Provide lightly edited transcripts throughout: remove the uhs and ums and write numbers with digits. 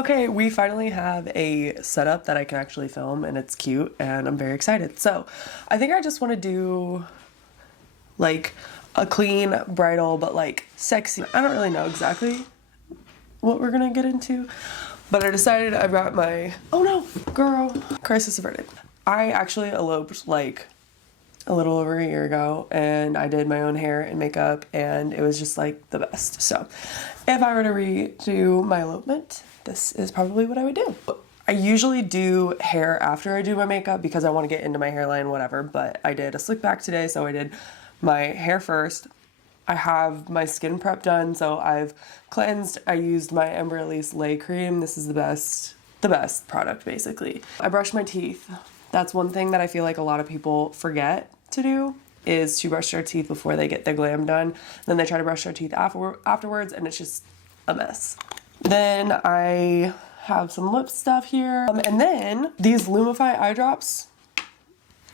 Okay, we finally have a setup that I can actually film and it's cute and I'm very excited. So I think I just want to do like a clean bridal but like sexy. I don't really know exactly what we're gonna get into, but I decided I brought my, oh no, girl, crisis averted. I actually eloped like a little over a year ago and I did my own hair and makeup and it was just like the best. So if I were to redo my elopement, this is probably what I would do. I usually do hair after I do my makeup because I want to get into my hairline, whatever, but I did a slick back today, so I did my hair first. I have my skin prep done, so I've cleansed. I used my Embryolisse Lait cream. This is the best product basically. I brushed my teeth. That's one thing that I feel like a lot of people forget to do, is to brush their teeth before they get their glam done. Then they try to brush their teeth afterwards and it's just a mess. Then I have some lip stuff here. And then these Lumify Eyedrops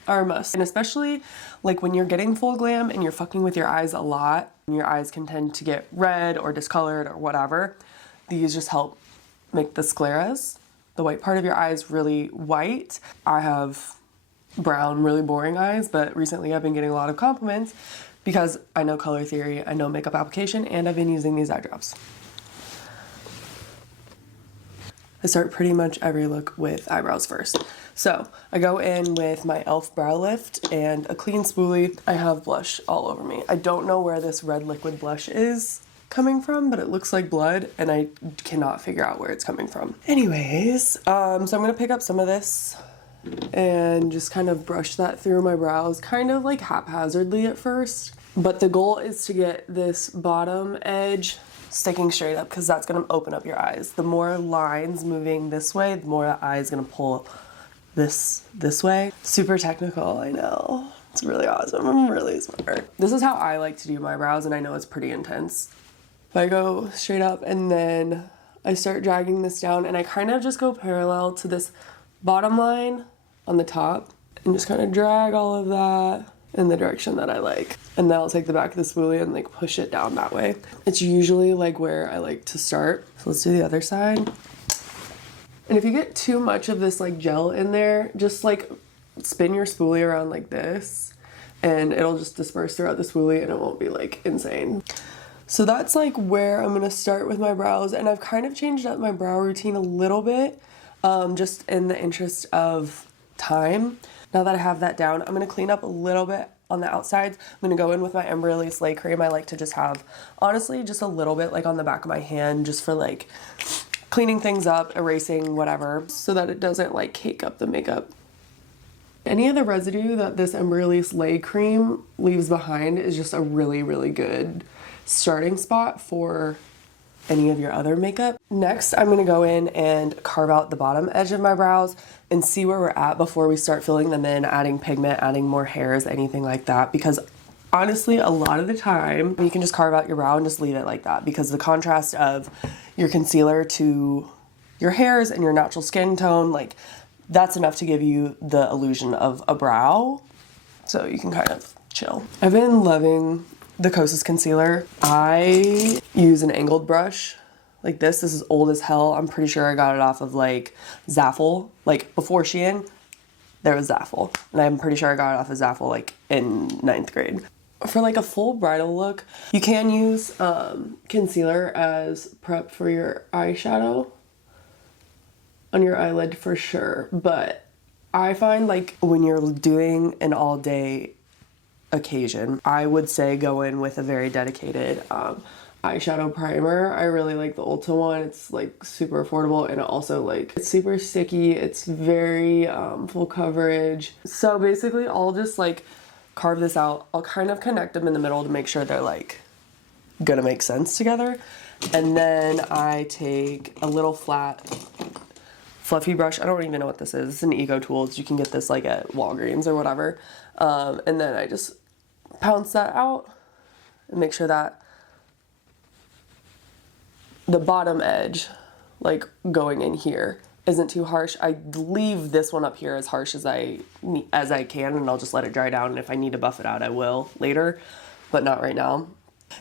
are a must. And especially like when you're getting full glam and you're fucking with your eyes a lot, and your eyes can tend to get red or discolored or whatever, these just help make the scleras, the white part of your eyes, really white. I have brown, really boring eyes, but recently I've been getting a lot of compliments because I know color theory, I know makeup application, and I've been using these eye drops. I start pretty much every look with eyebrows first. So I go in with my e.l.f. brow lift and a clean spoolie. I have blush all over me. I don't know where this red liquid blush is coming from, but it looks like blood and I cannot figure out where it's coming from. Anyways, so I'm gonna pick up some of this and just kind of brush that through my brows, kind of like haphazardly at first. But the goal is to get this bottom edge sticking straight up because that's gonna open up your eyes. The more lines moving this way, the more the eye is gonna pull this way. Super technical, I know. It's really awesome. I'm really smart. This is how I like to do my brows, and I know it's pretty intense. But I go straight up and then I start dragging this down and I kind of just go parallel to this bottom line on the top and just kind of drag all of that in the direction that I like. And then I'll take the back of the spoolie and like push it down that way. It's usually like where I like to start. So let's do the other side. And if you get too much of this like gel in there, just like spin your spoolie around like this and it'll just disperse throughout the spoolie and it won't be like insane. So that's like where I'm gonna start with my brows, and I've kind of changed up my brow routine a little bit, just in the interest of time. Now that I have that down, I'm gonna clean up a little bit on the outsides. I'm gonna go in with my Embryolisse Lait cream. I like to just have, honestly, just a little bit like on the back of my hand, just for like cleaning things up, erasing whatever, so that it doesn't like cake up the makeup. Any of the residue that this Embryolisse Lait cream leaves behind is just a really, really good starting spot for any of your other makeup. Next, I'm gonna go in and carve out the bottom edge of my brows and see where we're at before we start filling them in, adding pigment, adding more hairs, anything like that. Because honestly, a lot of the time, you can just carve out your brow and just leave it like that, because the contrast of your concealer to your hairs and your natural skin tone, like that's enough to give you the illusion of a brow. So you can kind of chill. I've been loving the Kosas Concealer. I use an angled brush like this. This is old as hell. I'm pretty sure I got it off of like Zaful. Like before Shein, there was Zaful. And I'm pretty sure I got it off of Zaful like in 9th grade. For like a full bridal look, you can use concealer as prep for your eyeshadow on your eyelid for sure. But I find like when you're doing an all day occasion, I would say go in with a very dedicated eyeshadow primer. I really like the Ulta one. It's like super affordable and also like it's super sticky. It's very full coverage. So basically I'll just like carve this out. I'll kind of connect them in the middle to make sure they're like gonna make sense together. And then I take a little flat fluffy brush. I don't even know what this is. It's an Eco Tools. You can get this like at Walgreens or whatever. And then I just pounce that out and make sure that the bottom edge, like going in here, isn't too harsh. I leave this one up here as harsh as I can, and I'll just let it dry down. And if I need to buff it out, I will later, but not right now.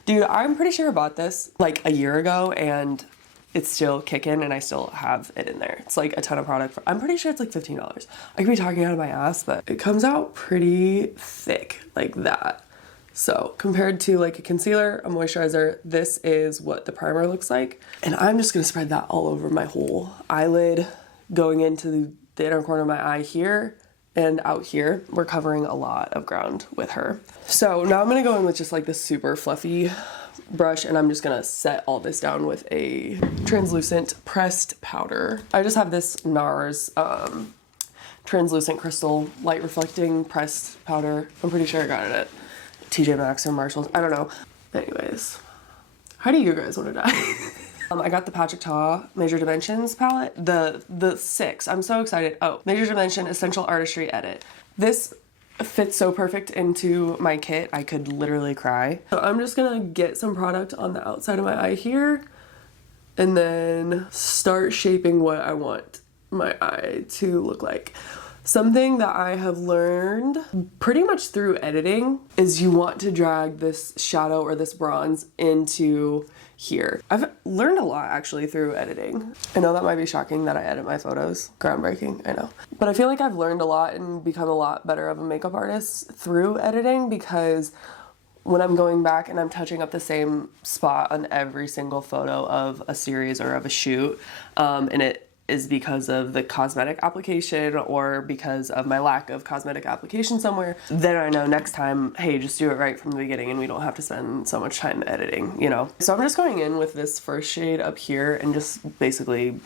Dude, I'm pretty sure I bought this like a year ago, and it's still kicking and I still have it in there. It's like a ton of product. I'm pretty sure it's like $15. I could be talking out of my ass, but it comes out pretty thick like that. So compared to like a concealer, a moisturizer, this is what the primer looks like. And I'm just gonna spread that all over my whole eyelid, going into the inner corner of my eye here and out here. We're covering a lot of ground with her. So now I'm gonna go in with just like this super fluffy brush, and I'm just gonna set all this down with a translucent pressed powder. I just have this Nars translucent crystal light reflecting pressed powder. I'm pretty sure I got it at TJ Maxx or Marshalls. I don't know. Anyways, how do you guys want to die? I got the Patrick Ta Major Dimensions palette, the 6. I'm so excited. Oh, Major Dimension Essential Artistry Edit. This fits so perfect into my kit, I could literally cry. So I'm just gonna get some product on the outside of my eye here and then start shaping what I want my eye to look like. Something that I have learned pretty much through editing is you want to drag this shadow or this bronze into here. I've learned a lot actually through editing. I know that might be shocking that I edit my photos. Groundbreaking, I know. But I feel like I've learned a lot and become a lot better of a makeup artist through editing, because when I'm going back and I'm touching up the same spot on every single photo of a series or of a shoot, and it is because of the cosmetic application or because of my lack of cosmetic application somewhere, then I know next time, hey, just do it right from the beginning and we don't have to spend so much time editing, you know? So I'm just going in with this first shade up here and just basically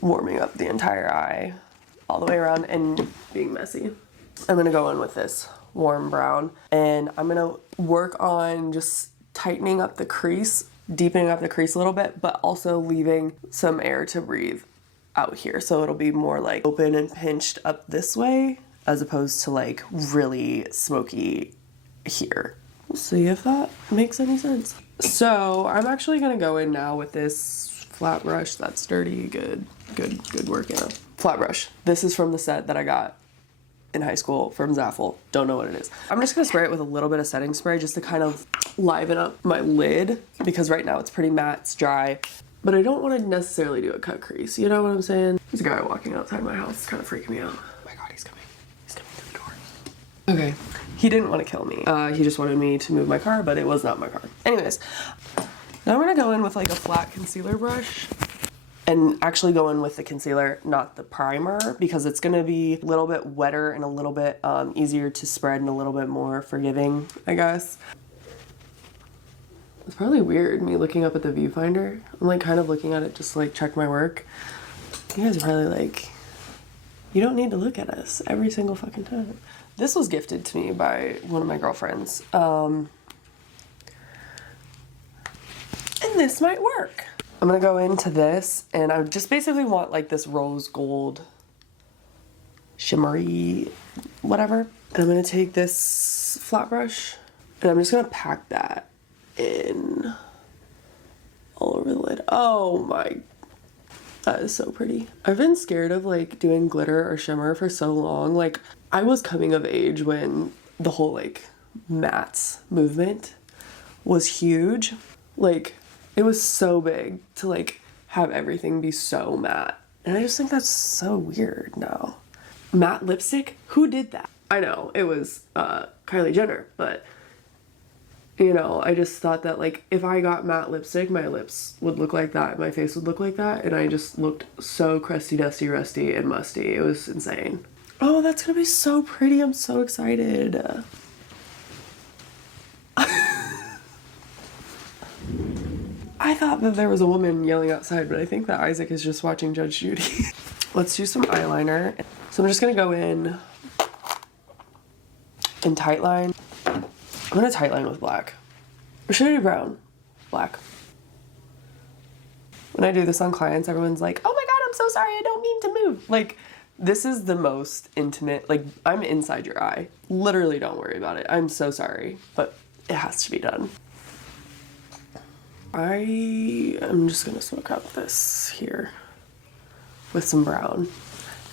warming up the entire eye all the way around and being messy. I'm gonna go in with this warm brown and I'm gonna work on just tightening up the crease, deepening up the crease a little bit, but also leaving some air to breathe out here. So it'll be more like open and pinched up this way as opposed to like really smoky here. We'll see if that makes any sense. So I'm actually gonna go in now with this flat brush that's dirty, good work, yeah. Flat brush. This is from the set that I got in high school from Zaful. Don't know what it is. I'm just gonna spray it with a little bit of setting spray just to kind of liven up my lid, because right now it's pretty matte, it's dry, but I don't want to necessarily do a cut crease, you know what I'm saying? There's a guy walking outside my house, it's kind of freaking me out. Oh my god, he's coming through the door. Okay, he didn't want to kill me. He just wanted me to move my car, but it was not my car. Anyways, now I'm gonna go in with like a flat concealer brush and actually go in with the concealer, not the primer, because it's gonna be a little bit wetter and a little bit easier to spread and a little bit more forgiving, I guess. It's probably weird me looking up at the viewfinder. I'm like kind of looking at it just to like check my work. You guys are probably like, you don't need to look at us every single fucking time. This was gifted to me by one of my girlfriends. And this might work. I'm gonna go into this and I just basically want like this rose gold shimmery whatever. And I'm gonna take this flat brush and I'm just gonna pack that in all over the lid. Oh my, that is so pretty. I've been scared of like doing glitter or shimmer for so long. Like I was coming of age when the whole like mattes movement was huge. Like it was so big to like have everything be so matte. And I just think that's so weird now. Matte lipstick? Who did that? I know it was Kylie Jenner, but you know, I just thought that like if I got matte lipstick, my lips would look like that, my face would look like that, and I just looked so crusty, dusty, rusty, and musty. It was insane. Oh, that's gonna be so pretty. I'm so excited. I thought that there was a woman yelling outside, but I think that Isaac is just watching Judge Judy. Let's do some eyeliner. So I'm just gonna go in tightline. I'm gonna tightline with black. Or should I do brown? Black. When I do this on clients, everyone's like, oh my god, I'm so sorry, I don't mean to move. Like, this is the most intimate, like, I'm inside your eye. Literally, don't worry about it. I'm so sorry, but it has to be done. I am just gonna smoke out this here with some brown.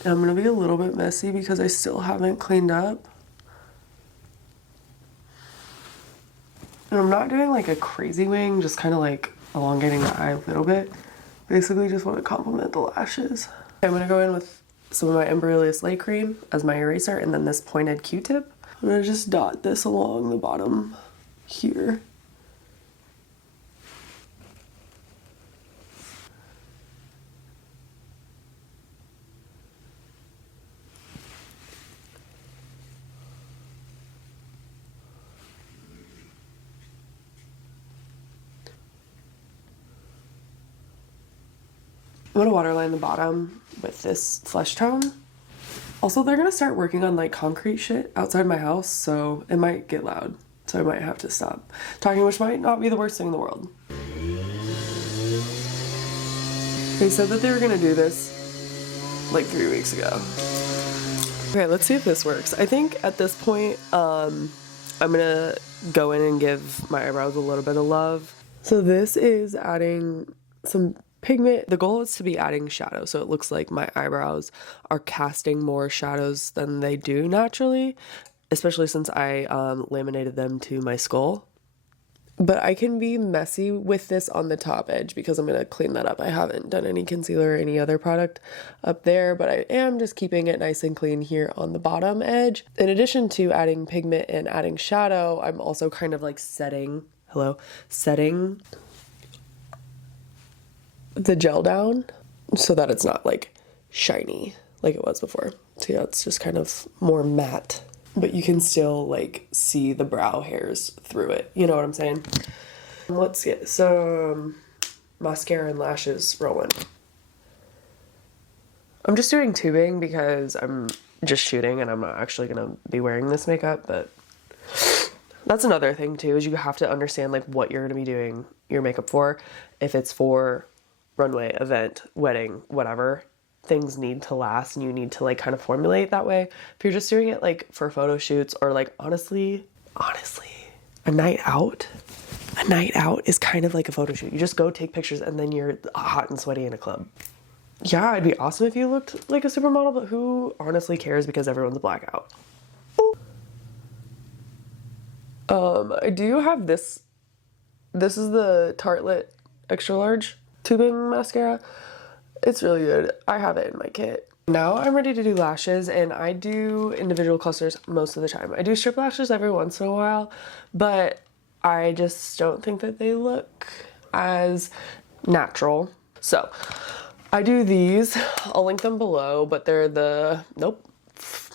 And I'm gonna be a little bit messy because I still haven't cleaned up. And I'm not doing like a crazy wing, just kind of like elongating the eye a little bit. Basically just want to complement the lashes. I'm gonna go in with some of my Embryolisse Lait Cream as my eraser, and then this pointed Q-tip. I'm gonna just dot this along the bottom here. I'm gonna waterline the bottom with this flesh tone. Also, they're gonna start working on like concrete shit outside my house, so it might get loud. So I might have to stop talking, which might not be the worst thing in the world. They said that they were gonna do this like 3 weeks ago. Okay, let's see if this works. I think at this point, I'm gonna go in and give my eyebrows a little bit of love. So this is adding some pigment. The goal is to be adding shadow, so it looks like my eyebrows are casting more shadows than they do naturally, especially since I laminated them to my skull. But I can be messy with this on the top edge because I'm going to clean that up. I haven't done any concealer or any other product up there, but I am just keeping it nice and clean here on the bottom edge. In addition to adding pigment and adding shadow, I'm also kind of like setting the gel down so that it's not like shiny like it was before. So yeah, it's just kind of more matte, but you can still like see the brow hairs through it. You know what I'm saying? Let's get some mascara and lashes rolling. I'm just doing tubing because I'm just shooting and I'm not actually gonna be wearing this makeup, but that's another thing too, is you have to understand like what you're gonna be doing your makeup for. If it's for runway, event, wedding, whatever, things need to last and you need to like kind of formulate that way. If you're just doing it like for photo shoots or like honestly, a night out is kind of like a photo shoot. You just go take pictures and then you're hot and sweaty in a club. Yeah, it'd be awesome if you looked like a supermodel, but who honestly cares because everyone's blackout. I do have this. This is the Tartle extra large tubing mascara. It's really good. I have it in my kit. Now I'm ready to do lashes, and I do individual clusters most of the time. I do strip lashes every once in a while, but I just don't think that they look as natural. So I do these. I'll link them below, but they're the, nope,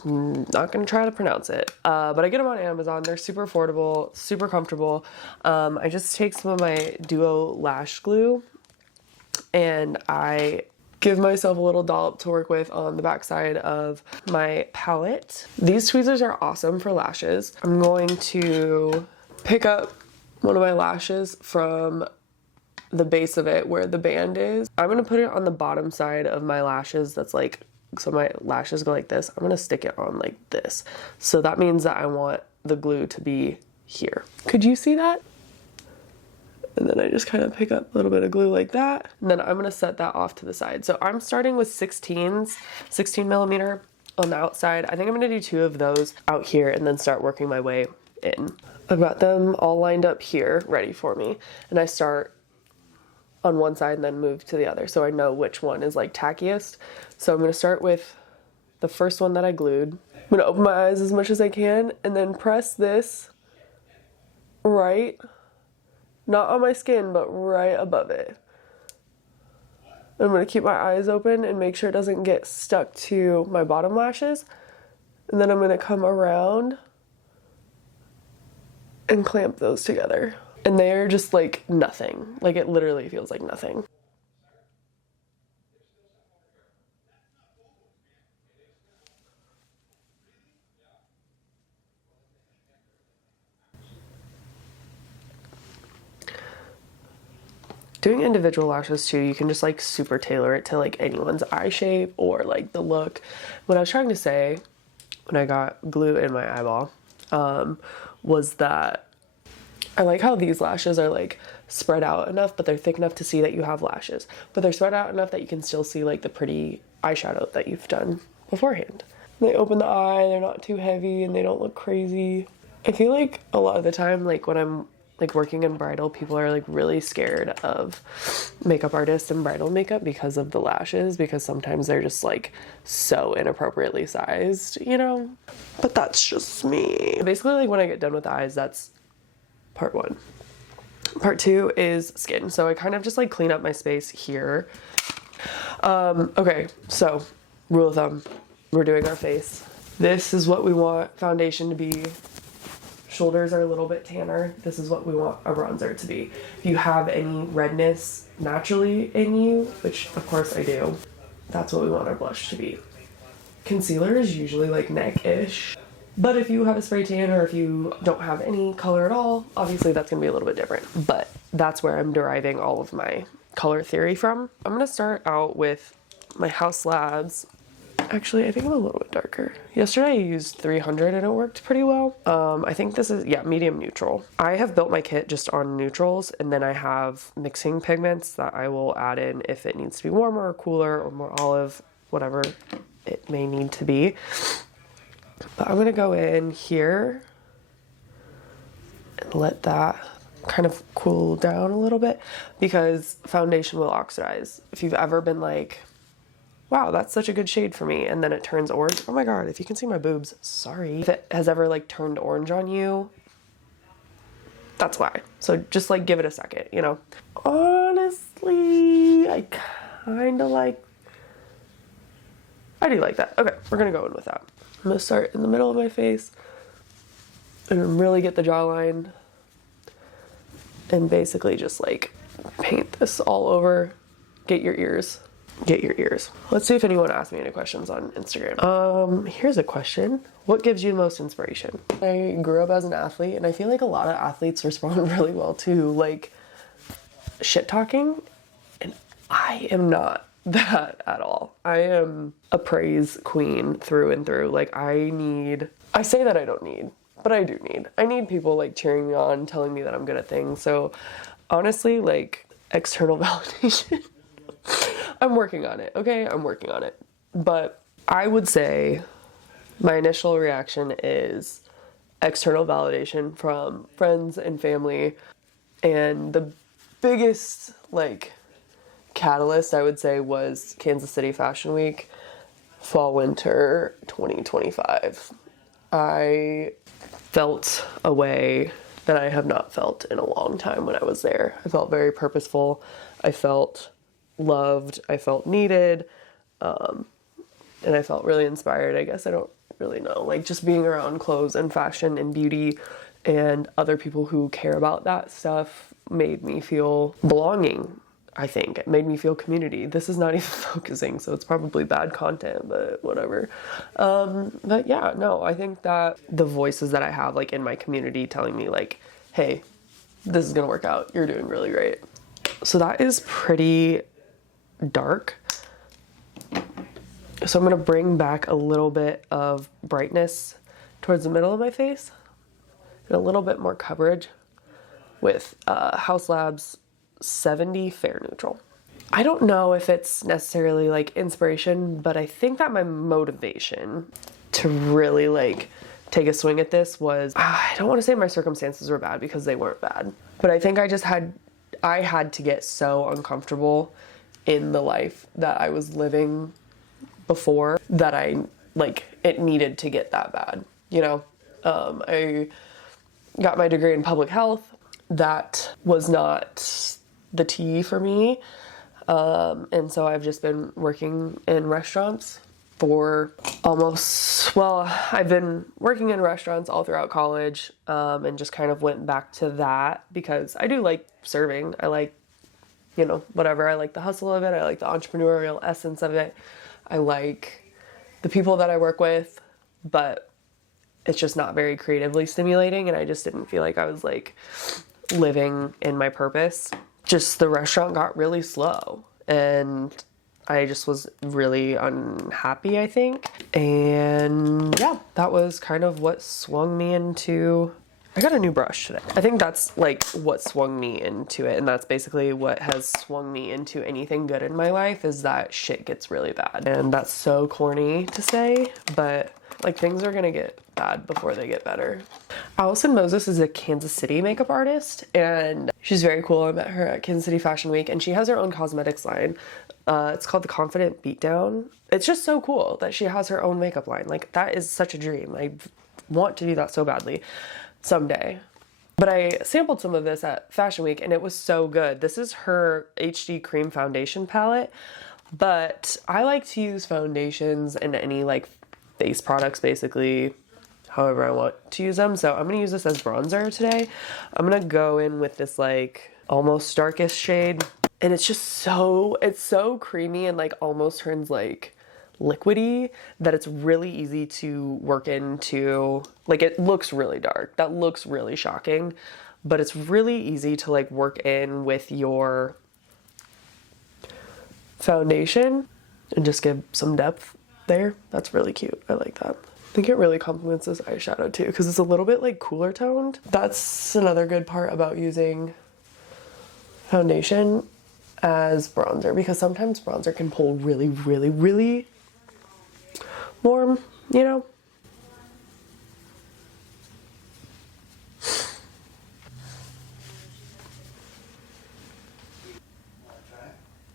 not gonna try to pronounce it, but I get them on Amazon. They're super affordable, super comfortable. I just take some of my Duo Lash Glue and I give myself a little dollop to work with on the backside of my palette. These tweezers are awesome for lashes. I'm going to pick up one of my lashes from the base of it where the band is. I'm gonna put it on the bottom side of my lashes. That's like, so my lashes go like this. I'm gonna stick it on like this. So that means that I want the glue to be here. Could you see that? And then I just kind of pick up a little bit of glue like that. And then I'm gonna set that off to the side. So I'm starting with 16 millimeter on the outside. I think I'm gonna do 2 of those out here and then start working my way in. I've got them all lined up here, ready for me. And I start on one side and then move to the other so I know which one is like tackiest. So I'm gonna start with the first one that I glued. I'm gonna open my eyes as much as I can and then press this right, not on my skin, but right above it. I'm gonna keep my eyes open and make sure it doesn't get stuck to my bottom lashes. And then I'm gonna come around and clamp those together. And they're just like nothing. Like it literally feels like nothing. Doing individual lashes too, you can just like super tailor it to like anyone's eye shape or like the look. What I was trying to say when I got glue in my eyeball was that I like how these lashes are like spread out enough, but they're thick enough to see that you have lashes. But they're spread out enough that you can still see like the pretty eyeshadow that you've done beforehand. They open the eye, they're not too heavy, and they don't look crazy. I feel like a lot of the time, like when I'm like working in bridal, people are like really scared of makeup artists and bridal makeup because of the lashes, because sometimes they're just like so inappropriately sized, you know? But that's just me. Basically, like when I get done with the eyes, that's part one. Part two is skin. So I kind of just like clean up my space here. Okay, so rule of thumb, we're doing our face. This is what we want foundation to be. Shoulders are a little bit tanner. This is what we want a bronzer to be. If you have any redness naturally in you, which of course I do, that's what we want our blush to be. Concealer is usually like neck-ish. But if you have a spray tan or if you don't have any color at all, obviously that's gonna be a little bit different. But that's where I'm deriving all of my color theory from. I'm gonna start out with my Haus Labs. Actually, I think I'm a little bit darker. Yesterday I used 300 and it worked pretty well. I think this is, yeah, medium neutral. I have built my kit just on neutrals, and then I have mixing pigments that I will add in if it needs to be warmer or cooler or more olive, whatever it may need to be. But I'm gonna go in here and let that kind of cool down a little bit, because foundation will oxidize. If you've ever been like, wow, that's such a good shade for me, and then it turns orange. Oh my god, if you can see my boobs, sorry. If it has ever like turned orange on you, that's why. So just like give it a second, you know? Honestly, I kinda like, I do like that. Okay, we're gonna go in with that. I'm gonna start in the middle of my face and really get the jawline and basically just like paint this all over. Get your ears. Get your ears. Let's see if anyone asked me any questions on Instagram. Here's a question. What gives you the most inspiration? I grew up as an athlete, and I feel like a lot of athletes respond really well to like shit talking, and I am not that at all. I am a praise queen through and through. Like I say that I don't need, but I do need. I need people like cheering me on, telling me that I'm good at things. So honestly, like external validation, I'm working on it, okay? I'm working on it. But I would say my initial reaction is external validation from friends and family. And the biggest, like, catalyst, I would say, was Kansas City Fashion Week, fall winter 2025. I felt a way that I have not felt in a long time when I was there. I felt very purposeful. I felt loved, I felt needed, and I felt really inspired. I guess I don't really know, like just being around clothes and fashion and beauty and other people who care about that stuff made me feel belonging. I think it made me feel community. This is not even focusing, so it's probably bad content, but whatever. But yeah, no, I think that the voices that I have like in my community telling me like, hey, this is gonna work out, you're doing really great. So that is pretty dark. So I'm gonna bring back a little bit of brightness towards the middle of my face and a little bit more coverage with Haus Labs 70 Fair Neutral. I don't know if it's necessarily like inspiration, but I think that my motivation to really like take a swing at this was, I don't want to say my circumstances were bad because they weren't bad, but I think I had to get so uncomfortable in the life that I was living before that it needed to get that bad, you know? I got my degree in public health. That was not the tea for me. And so I've just been working in restaurants for I've been working in restaurants all throughout college, and just kind of went back to that because I do like serving. I like, you know, whatever. I like the hustle of it. I like the entrepreneurial essence of it. I like the people that I work with, but it's just not very creatively stimulating, and I just didn't feel like I was like living in my purpose. Just the restaurant got really slow, and I just was really unhappy, I think. And yeah, that was kind of what swung me into, I got a new brush today. I think that's like what swung me into it, and that's basically what has swung me into anything good in my life, is that shit gets really bad. And that's so corny to say, but Like, things are gonna get bad before they get better. Allison Moses is a Kansas City makeup artist, and she's very cool. I met her at Kansas City Fashion Week, and she has her own cosmetics line. It's called the Confident Beatdown. It's just so cool that she has her own makeup line. Like, that is such a dream. I want to do that so badly someday. But I sampled some of this at Fashion Week, and it was so good. This is her HD Cream Foundation palette, but I like to use foundations and any like face products basically however I want to use them. So I'm gonna use this as bronzer today. I'm gonna go in with this like almost darkest shade, and it's just it's so creamy and like almost turns like liquidy that it's really easy to work into. Like, it looks really dark, that looks really shocking, but it's really easy to like work in with your foundation and just give some depth there. That's really cute. I like that. I think it really complements this eyeshadow too, because it's a little bit like cooler toned. That's another good part about using foundation as bronzer, because sometimes bronzer can pull really, really, really warm, you know?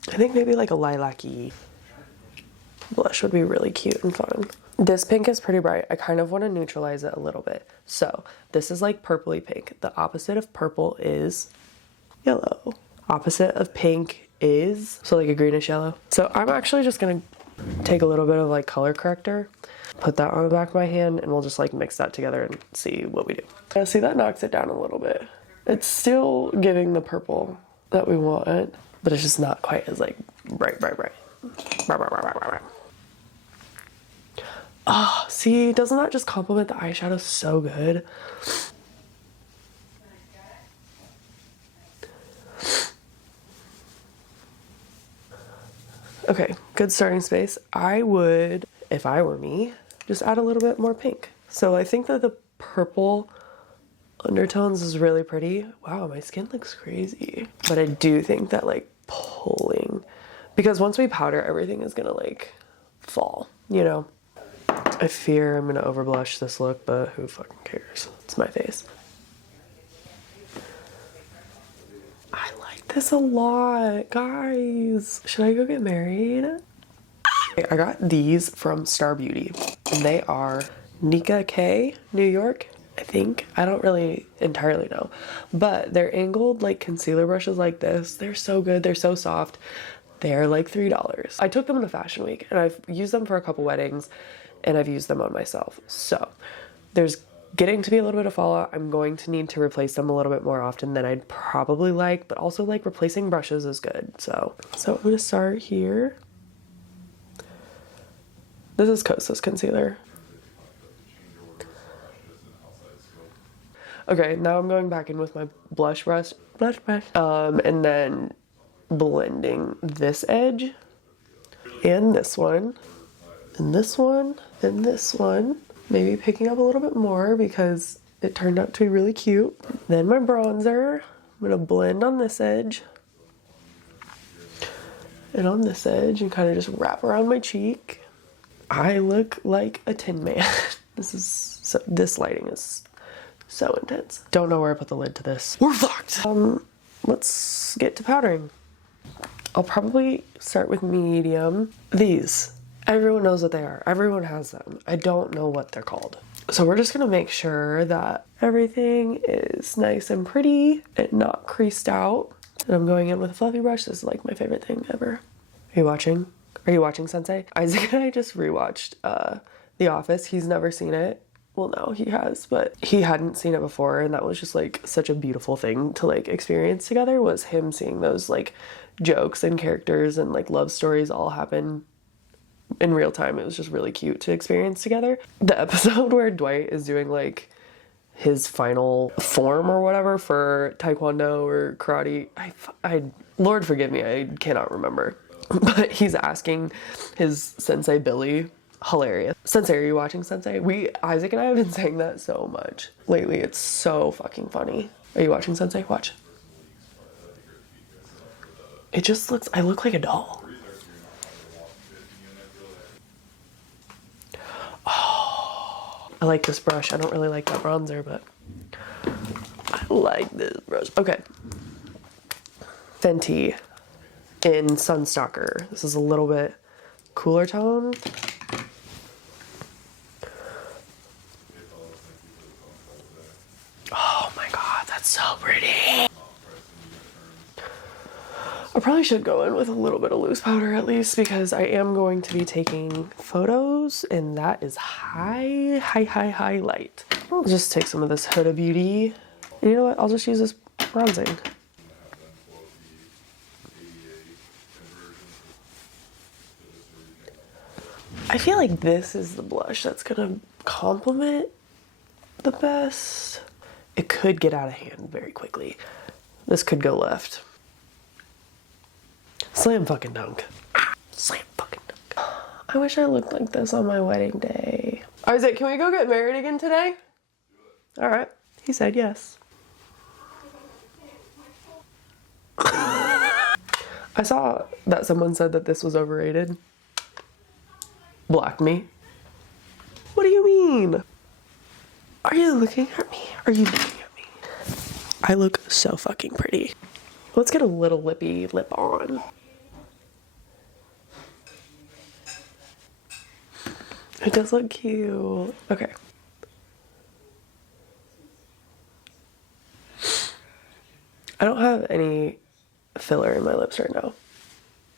I think maybe like a lilac-y blush would be really cute and fun. This pink is pretty bright. I kind of want to neutralize it a little bit. So this is like purpley pink. The opposite of purple is yellow. Opposite of pink is, so like a greenish yellow. So I'm actually just gonna take a little bit of like color corrector, put that on the back of my hand, and we'll just like mix that together and see what we do. See, that knocks it down a little bit. It's still giving the purple that we want, but it's just not quite as like bright. Oh, see, doesn't that just complement the eyeshadow so good? Okay, good starting space. I would, if I were me, just add a little bit more pink. So I think that the purple undertones is really pretty. Wow, my skin looks crazy. But I do think that like pulling, because once we powder, everything is gonna like fall, you know? I fear I'm gonna overblush this look, but who fucking cares? It's my face. I like this a lot, guys. Should I go get married? I got these from Star Beauty, and they are Nika K, New York, I think. I don't really entirely know, but they're angled like concealer brushes like this. They're so good. They're so soft. They're like $3. I took them to Fashion Week, and I've used them for a couple weddings, and I've used them on myself. So there's getting to be a little bit of fallout. I'm going to need to replace them a little bit more often than I'd probably like, but also like replacing brushes is good. So I'm gonna start here. This is Kosas Concealer. Okay, now I'm going back in with my blush brush, and then blending this edge and this one and this one and this one, maybe picking up a little bit more because it turned out to be really cute. Then my bronzer, I'm gonna blend on this edge and on this edge and kind of just wrap around my cheek. I look like a Tin Man. This lighting is so intense. Don't know where I put the lid to this. We're fucked. Let's get to powdering. I'll probably start with medium. These, everyone knows what they are. Everyone has them. I don't know what they're called. So we're just gonna make sure that everything is nice and pretty and not creased out. And I'm going in with a fluffy brush. This is like my favorite thing ever. Are you watching? Are you watching, Sensei? Isaac and I just rewatched The Office. He's never seen it. Well, no, he has, but he hadn't seen it before, and that was just like such a beautiful thing to like experience together, was him seeing those like jokes and characters and like love stories all happen in real time. It was just really cute to experience together. The episode where Dwight is doing like his final form or whatever for taekwondo or karate, I Lord forgive me, I cannot remember, but he's asking his sensei Billy. Hilarious. Sensei, are you watching, Sensei? Isaac and I have been saying that so much lately. It's so fucking funny. Are you watching, Sensei? Watch. It just looks, I look like a doll. Oh, I like this brush. I don't really like that bronzer, but I like this brush. Okay. Fenty in Sunstalker. This is a little bit cooler tone. Oh my god, that's so pretty. I probably should go in with a little bit of loose powder at least, because I am going to be taking photos, and that is high light. I'll just take some of this Huda Beauty. You know what? I'll just use this bronzing. I feel like this is the blush that's gonna complement the best. It could get out of hand very quickly. This could go left. Slam fucking dunk. Slam fucking dunk. I wish I looked like this on my wedding day. Isaac, can we go get married again today? All right. He said yes. I saw that someone said that this was overrated. Block me. What do you mean? Are you looking at me? Are you looking at me? I look so fucking pretty. Let's get a little lippy lip on. It does look cute. Okay. I don't have any filler in my lips right now.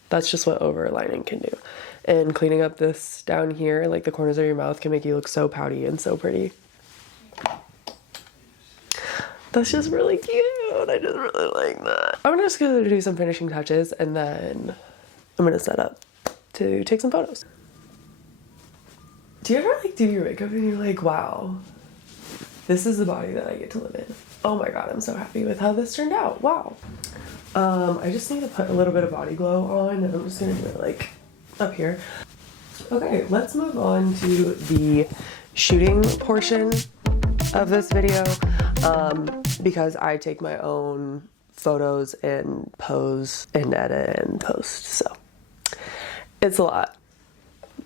That's just what overlining can do. And cleaning up this down here, like the corners of your mouth, can make you look so pouty and so pretty. That's just really cute. I just really like that. I'm just gonna do some finishing touches, and then I'm gonna set up to take some photos. Do you ever like do your makeup and you're like, wow, this is the body that I get to live in? Oh my god, I'm so happy with how this turned out. Wow. I just need to put a little bit of body glow on, and I'm just gonna do it like up here. Okay, let's move on to the shooting portion of this video, because I take my own photos and pose and edit and post, so it's a lot.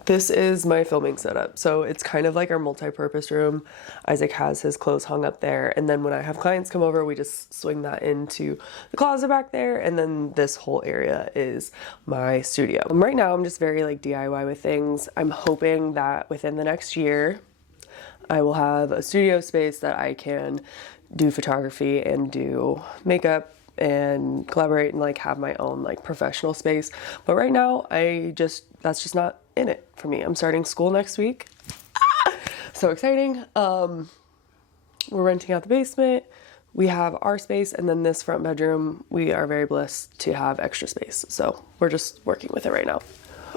This is my filming setup, so it's kind of like our multi-purpose room. Isaac has his clothes hung up there, and then when I have clients come over, we just swing that into the closet back there, and then this whole area is my studio. Right now, I'm just very like DIY with things. I'm hoping that within the next year, I will have a studio space that I can do photography and do makeup and collaborate and like have my own like professional space. But right now, that's just not in it for me. I'm starting school next week. So exciting. We're renting out the basement. We have our space, and then this front bedroom, we are very blessed to have extra space. So we're just working with it right now.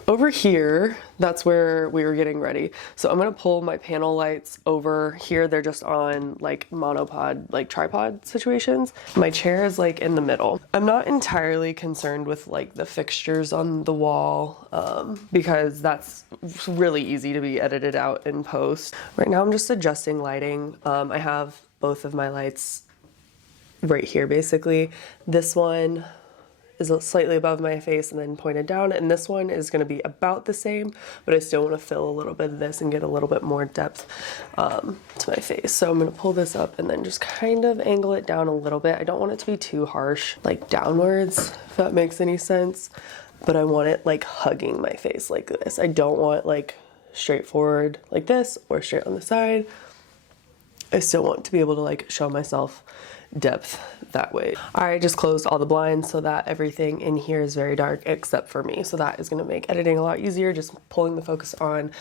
Over here, that's where we were getting ready. So I'm gonna pull my panel lights over here. They're just on like monopod, like tripod situations. My chair is like in the middle. I'm not entirely concerned with like the fixtures on the wall, because that's really easy to be edited out in post. Right now I'm just adjusting lighting. I have both of my lights right here basically. This one is slightly above my face and then pointed down, and this one is going to be about the same, but I still want to fill a little bit of this and get a little bit more depth to my face. So I'm going to pull this up and then just kind of angle it down a little bit. I don't want it to be too harsh, like downwards, if that makes any sense, but I want it like hugging my face like this. I don't want like straight forward like this or straight on the side. I still want to be able to like show myself depth that way. I just closed all the blinds so that everything in here is very dark except for me. So that is going to make editing a lot easier, just pulling the focus on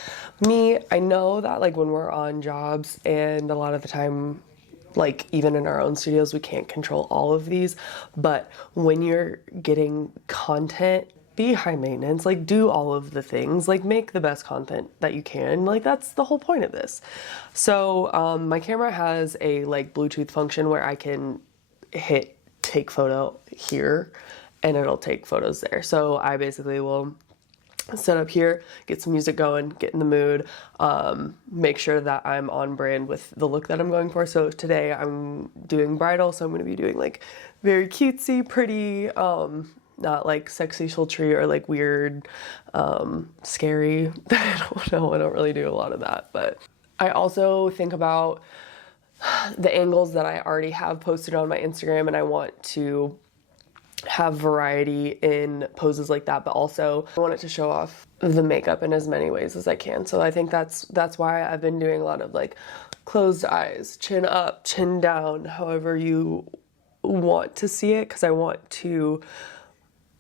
me. I know that like when we're on jobs, and a lot of the time, like even in our own studios, we can't control all of these, but when you're getting content, be high maintenance, like do all of the things, like make the best content that you can. Like that's the whole point of this. So my camera has a like Bluetooth function where I can hit take photo here and it'll take photos there. So I basically will set up here, get some music going, get in the mood, make sure that I'm on brand with the look that I'm going for. So today I'm doing bridal, so I'm going to be doing like very cutesy, pretty, not like sexy sultry or like weird, scary. I don't know, I don't really do a lot of that, but I also think about the angles that I already have posted on my Instagram, and I want to have variety in poses like that, but also I want it to show off the makeup in as many ways as I can. So I think that's why I've been doing a lot of like closed eyes, chin up, chin down, however you want to see it, because I want to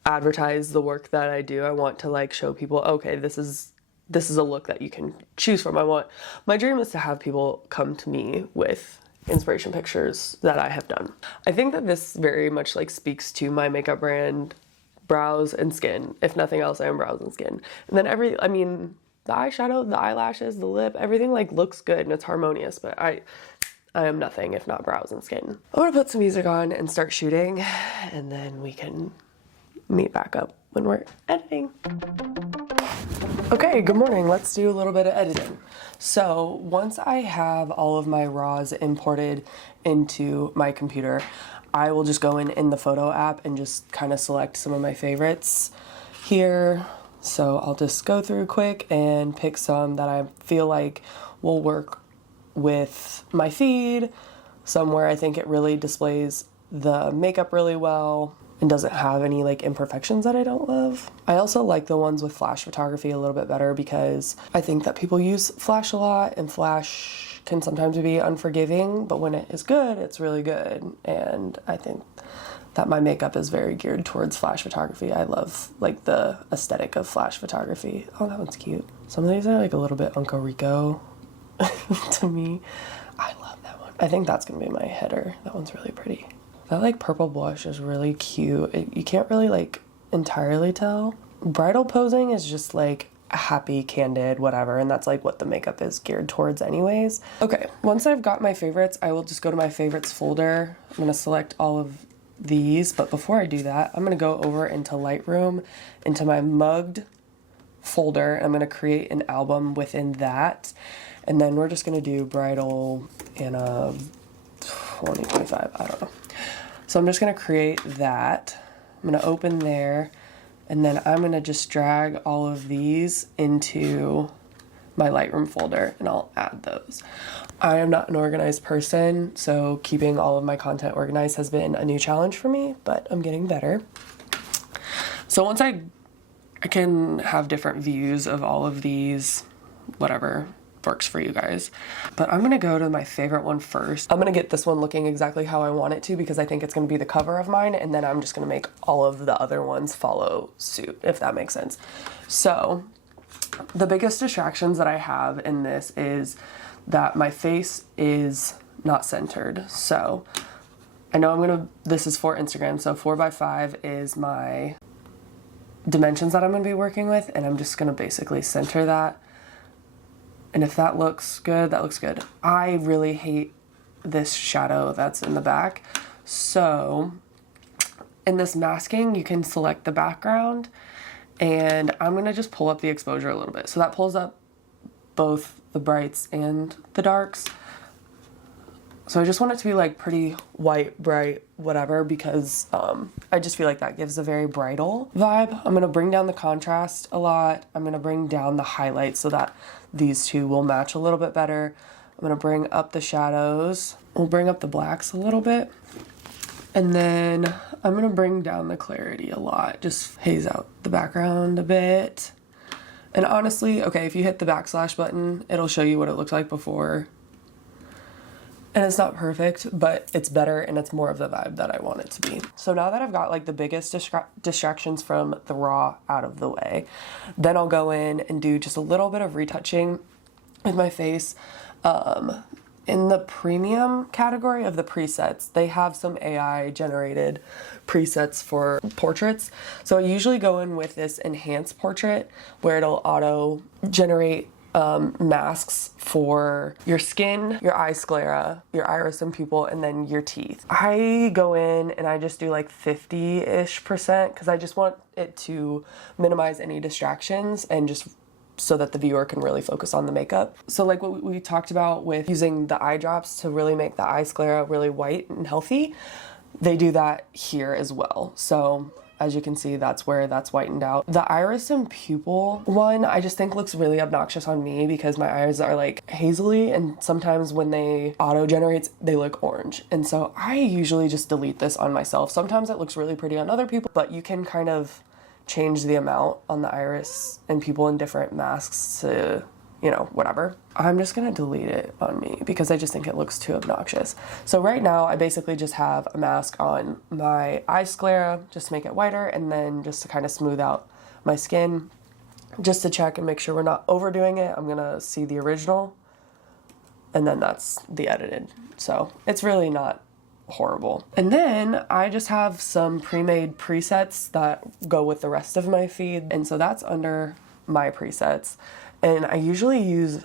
advertise the work that I do. I want to like show people, okay, this is a look that you can choose from. My dream is to have people come to me with inspiration pictures that I have done. I think that this very much like speaks to my makeup brand, brows and skin. If nothing else, I am brows and skin. And then the eyeshadow, the eyelashes, the lip, everything like looks good and it's harmonious, but I am nothing if not brows and skin. I'm gonna put some music on and start shooting, and then we can meet back up when we're editing. Okay, good morning. Let's do a little bit of editing. So once I have all of my raws imported into my computer, I will just go in the photo app and just kind of select some of my favorites here. So I'll just go through quick and pick some that I feel like will work with my feed, somewhere I think it really displays the makeup really well and doesn't have any like imperfections that I don't love. I also like the ones with flash photography a little bit better because I think that people use flash a lot, and flash can sometimes be unforgiving, but when it is good, it's really good. And I think that my makeup is very geared towards flash photography. I love like the aesthetic of flash photography. Oh, that one's cute. Some of these are like a little bit Uncle Rico to me. I love that one. I think that's gonna be my header. That one's really pretty. That like purple blush is really cute. You can't really like entirely tell. Bridal posing is just like happy, candid, whatever, and that's like what the makeup is geared towards anyways. Okay, once I've got my favorites, I will just go to my favorites folder. I'm gonna select all of these, but before I do that, I'm gonna go over into Lightroom, into my mugged folder. I'm gonna create an album within that, and then we're just gonna do bridal in a 2025, I don't know. So I'm just gonna create that. I'm gonna open there, and then I'm gonna just drag all of these into my Lightroom folder, and I'll add those. I am not an organized person, so keeping all of my content organized has been a new challenge for me, but I'm getting better. So once I can have different views of all of these, whatever works for you guys. But I'm gonna go to my favorite one first. I'm gonna get this one looking exactly how I want it to because I think it's gonna be the cover of mine, and then I'm just gonna make all of the other ones follow suit, if that makes sense. So the biggest distractions that I have in this is that my face is not centered. So I know this is for Instagram, so 4x5 is my dimensions that I'm gonna be working with, and I'm just gonna basically center that. And if that looks good, that looks good. I really hate this shadow that's in the back. So in this masking, you can select the background, and I'm gonna just pull up the exposure a little bit. So that pulls up both the brights and the darks. So I just want it to be like pretty white, bright, whatever, because I just feel like that gives a very bridal vibe. I'm gonna bring down the contrast a lot. I'm gonna bring down the highlights so that these two will match a little bit better. I'm gonna bring up the shadows. We'll bring up the blacks a little bit. And then I'm gonna bring down the clarity a lot. Just haze out the background a bit. And honestly, okay, if you hit the backslash button, it'll show you what it looked like before. And it's not perfect, but it's better and it's more of the vibe that I want it to be. So now that I've got like the biggest distractions from the raw out of the way, then I'll go in and do just a little bit of retouching with my face. In the premium category of the presets, they have some AI generated presets for portraits. So I usually go in with this enhanced portrait where it'll auto generate masks for your skin, your eye sclera, your iris and pupil, and then your teeth. I go in and I just do like 50-ish% because I just want it to minimize any distractions and just so that the viewer can really focus on the makeup. So like what we talked about with using the eye drops to really make the eye sclera really white and healthy, they do that here as well. So As you can see, that's where that's whitened out. The iris and pupil one, I just think looks really obnoxious on me because my eyes are like hazily, and sometimes when they auto-generates, they look orange. And so I usually just delete this on myself. Sometimes it looks really pretty on other people, but you can kind of change the amount on the iris and pupil in different masks to, you know, whatever. I'm just gonna delete it on me because I just think it looks too obnoxious. So right now I basically just have a mask on my eye sclera just to make it whiter, and then just to kind of smooth out my skin, just to check and make sure we're not overdoing it. I'm gonna see the original, and then that's the edited. So it's really not horrible. And then I just have some pre-made presets that go with the rest of my feed, and so that's under my presets. And I usually use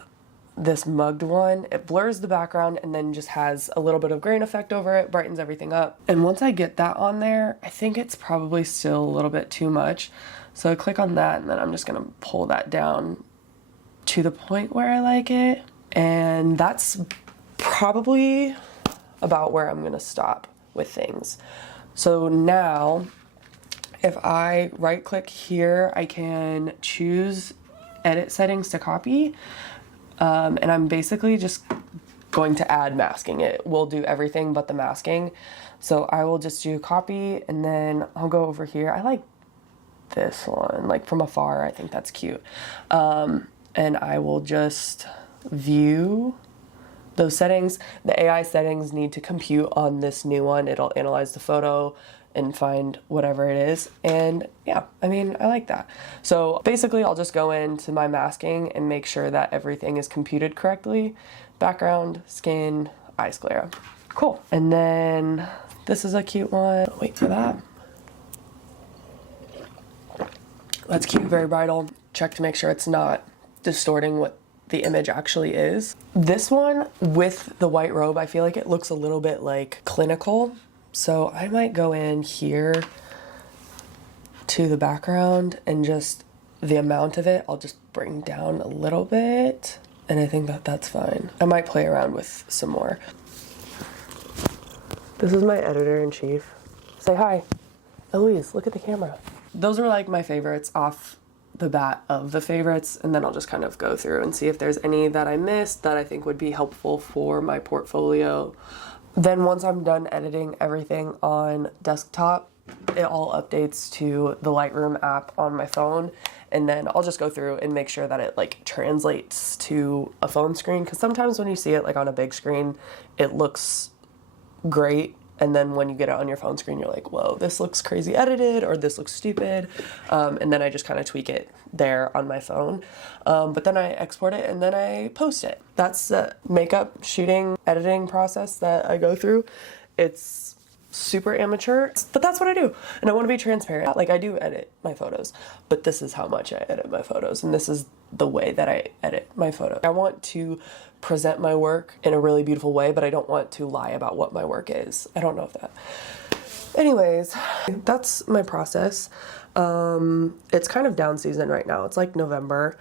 this mugged one. It blurs the background and then just has a little bit of grain effect over it, brightens everything up. And once I get that on there, I think it's probably still a little bit too much. So I click on that, and then I'm just gonna pull that down to the point where I like it. And that's probably about where I'm gonna stop with things. So now, if I right click here, I can choose edit settings to copy, and I'm basically just going to add masking. It will do everything but the masking. So I will just do copy, and then I'll go over here. I like this one, like from afar, I think that's cute. And I will just view those settings. The AI settings need to compute on this new one. It'll analyze the photo and find whatever it is. And yeah, I mean, I like that. So basically I'll just go into my masking and make sure that everything is computed correctly. Background, skin, eye sclera. Cool. And then this is a cute one. Wait for that. That's cute, very bridal. Check to make sure it's not distorting what the image actually is. This one with the white robe, I feel like it looks a little bit like clinical. So I might go in here to the background, and just the amount of it, I'll just bring down a little bit. And I think that that's fine. I might play around with some more. This is my editor-in-chief. Say hi. Eloise, look at the camera. Those are like my favorites off the bat of the favorites, and then I'll just kind of go through and see if there's any that I missed that I think would be helpful for my portfolio. Then once I'm done editing everything on desktop, it all updates to the Lightroom app on my phone, and then I'll just go through and make sure that it like translates to a phone screen, because sometimes when you see it like on a big screen, it looks great, and then when you get it on your phone screen, you're like, whoa, this looks crazy edited, or this looks stupid. And then I just kind of tweak it there on my phone. But then I export it and then I post it. That's the makeup shooting editing process that I go through. It's super amateur, but that's what I do. And I want to be transparent. Like, I do edit my photos, but this is how much I edit my photos. And this is the way that I edit my photos. I want to present my work in a really beautiful way, but I don't want to lie about what my work is. I don't know if that. Anyways, that's my process. It's kind of down season right now. It's like November.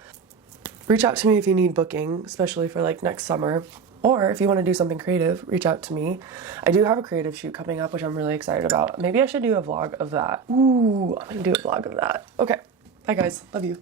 Reach out to me if you need booking, especially for like next summer. Or if you want to do something creative, reach out to me. I do have a creative shoot coming up, which I'm really excited about. Maybe I should do a vlog of that. Ooh, I'm gonna do a vlog of that. Okay, bye guys, love you.